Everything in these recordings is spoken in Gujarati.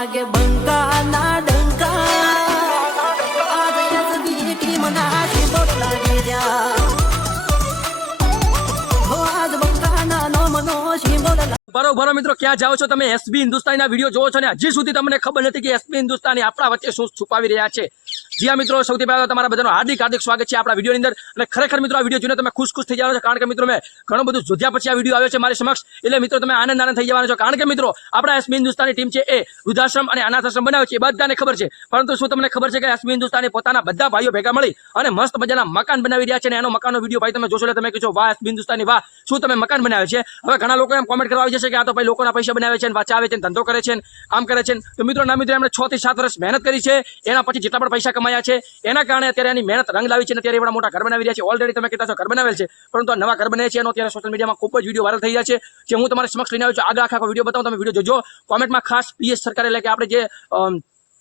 વાગે બંકા ના ડંકા આજે યસની ટીમ ના કીબોર્ડ લાગે જા હો આજ બંકા ના નો મનો કીબોર્ડ બરોબર મિત્રો, ક્યાં જાઓ છો તમે? એસબી હિન્દુસ્તાનીના વિડીયો જોવો છો ને હજી સુધી તમને ખબર નથી કે એસબી હિન્દુસ્તાની આપણા વચ્ચે શું છુપાવી રહ્યા છે? જી હા મિત્રો, સૌથી પહેલા તમારા બધાનું હાર્દિક સ્વાગત છે આપણા વિડીયોની અંદર. અને ખરેખર મિત્રો આ વિડીયો જોઈને તમે ખુશ થઈ જવાનો છો, કારણ કે મિત્રો મેં ઘણું બધું જોધ્યા પછી આ વિડીયો આવ્યો છે મારી સમક્ષ, એટલે મિત્રો તમે આનંદ થઈ જવાનો છો. કારણ કે મિત્રો આપણા એસબી હિન્દુસ્તાની ટીમ છે એ વૃદ્ધાશ્રમ અને અનાથાશ્રમ બનાવે છે, એ બધાને ખબર છે. પરંતુ શું તમને ખબર છે કે એસબી હિન્દુસ્તાની પોતાના બધા ભાઈઓ ભેગા મળી અને મસ્ત મજાના મકાન બનાવી રહ્યા છે? અને એનો મકાનનો વિડીયો ભાઈ તમે જોશો એટલે તમે કહેશો વાહ એસબી હિન્દુસ્તાની વાહ, શું તમે મકાન બનાવે છે. હવે ઘણા લોકો એમ કોમેન્ટ કરવા આવી જશે કે આ તો ભાઈ લોકોના પૈસા બનાવે છે, વાચાવે છે, ધંધો કરે છે, આમ કરે છે. તો મિત્રો ના મિત્રો એમણે 6 થી 7 વર્ષ મહેનત કરી છે, એના પછી જેટલા પણ પૈસા કમાયા છે એના કારણે અત્યારે એની મહેનત રંગ લાવી છે અને અત્યારે એવડા મોટા ઘર બનાવી રહ્યા છે. ઓલરેડી તમે કહેતા છો ઘર બનાવેલ છે, પરંતુ નવા ઘર બને છે એનો અત્યારે સોશિયલ મીડિયામાં ખૂબ જ વિડીયો વાયરલ થઈ રહ્યા છે, જે હું તમારી સમક્ષ લઈને આવ્યો છું. આગળ આખા વિડીયો બતાવું, તમે વિડીયો જોજો. કોમેન્ટમાં ખાસ પીએસ સરકાર એટલે કે આપણે જે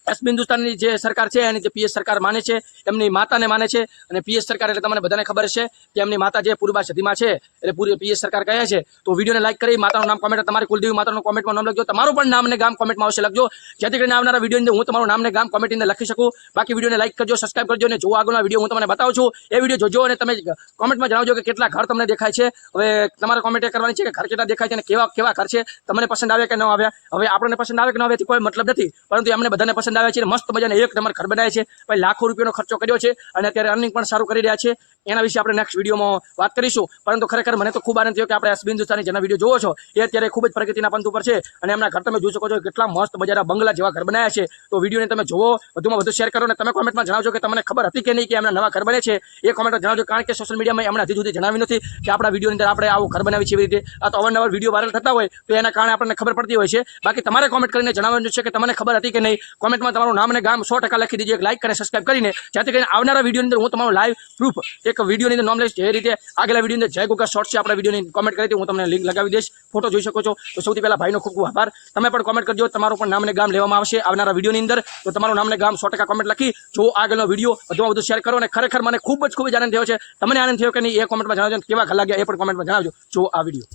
એસબી હિન્દુસ્તાનની જે સરકાર છે એની જે પીએસ સરકાર માને છે, એમની માતાને માને છે. અને પીએસ સરકાર એટલે તમને બધાને ખબર છે કે એમની માતા જે પૂર્વા સદીમાં છે એટલે પૂરી પીએસ સરકાર કહે છે. તો વિડીયોને લાઈક કરી માતાનું નામ કોમેન્ટ, તમારી કુલદેવી માતાનું કોમેન્ટમાં નામ લખજો, તમારું પણ નામ અને ગામ કોમેન્ટમાં અવશ્ય લખજો, જેથી કરીને આવનારા વિડીયોની અંદર હું તમારું નામ અને ગામ કોમેન્ટ અંદર લખી શકું. બાકી વિડીયોને લાઈક કરજો, સબસ્ક્રાઇબ કરજો અને જો આગળના વિડીયો હું તમને બતાવું છું એ વિડીયો જોજો અને તમે કોમેન્ટમાં જણાવજો કે કેટલા ઘર તમને દેખાય છે. હવે તમારે કોમેન્ટ એ કરવાની છે કે ઘર કેટલા દેખાય છે અને કેવા ઘર છે, તમને પસંદ આવે કે ન આવ્યા. હવે આપણને પસંદ આવે કે ન આવે કોઈ મતલબ નથી, પરંતુ એમને બધાને પસંદ આવે છે. મસ્ત મજાને એક નંબર ઘર બનાવે છે ભાઈ, લાખો રૂપિયાનો ખર્ચો કર્યો છે અને અત્યારે અર્નિંગ પણ સારું કરી રહ્યા છે. એના વિશે આપણે નેક્સ્ટ વિડીયોમાં વાત કરીશું. પરંતુ ખરેખર મને તો ખૂબ આનંદ થયો કે આપણે એસબી હિન્દુસ્તાની જેના વિડીયો જોવો છો એ અત્યારે ખૂબ જ પ્રગતિના પંથ ઉપર છે અને એમના ઘર તમે જોઈ શકો છો કેટલા મસ્ત મજાના બંગલા જેવા ઘર બનાવ્યા છે. તો વિડીયોને તમે જોવો, વધુમાં વધુ શેર કરો અને તમે કોમેન્ટમાં જણાવજો કે તમને ખબર હતી કે નહીં કે એમના નવા ઘર બને છે, એ કોમેન્ટમાં જણાવજો. કારણ કે સોશિયલ મીડિયામાં એમણે હજી સુધી જણાવ્યું નથી કે આપણા વિડીયોની અંદર આપણે આવું ઘર બનાવી છે એવી રીતે. આ તો અવારનવાર વિડીયો વાયરલ થતા હોય તો એના કારણે આપણને ખબર પડતી હોય છે. બાકી તમારે કોમેન્ટ કરીને જણાવવાનું છે કે તમને ખબર હતી કે નહીં. કોમેન્ટમાં તમારું નામ અને ગામ 100% લખી દીજો, એક લાઈક અને સબસ્ક્રાઇબ કરીને, જેથી કરીને આવનારા વિડીયોની અંદર હું તમારું લાઈવ પ્રૂફ એક વિડીયોની અંદર નામ લઈશ. જે રીતે આગલા વિડીયોની અંદર જય ગોગા શોર્ટ છે આપણા વિડીયોની કોમેન્ટ કરી હું તમને લિંક લગાવી દઈશ, ફોટો જોઈ શકો છો. તો સૌથી પહેલા ભાઈનો ખૂબ ખૂબ આભાર. તમે પણ કોમેન્ટ કરજો, તમારું પણ નામ અને ગામ લેવામાં આવશે આવનારા વિડીયોની અંદર. તો તમારું નામ અને ગામ 100% કોમેન્ટ લખી જો આગળનો વિડીયો વધુમાં વધુ શેર કરો. અને ખરેખર મને ખૂબ જ આનંદ થયો છે. તમને આનંદ થયો કે નહીં એ કોમેન્ટમાં જણાવજો, કેવા ઘર લાગ્યા એ પણ કોમેન્ટમાં જણાવજો જો આ વિડીયો.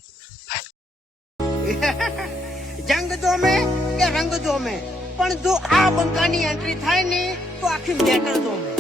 જંગ દો મેં કે રંગ દો મેં, પણ જો આ બંકાની એન્ટ્રી થાય ને તો આખી મેટર દો મેં.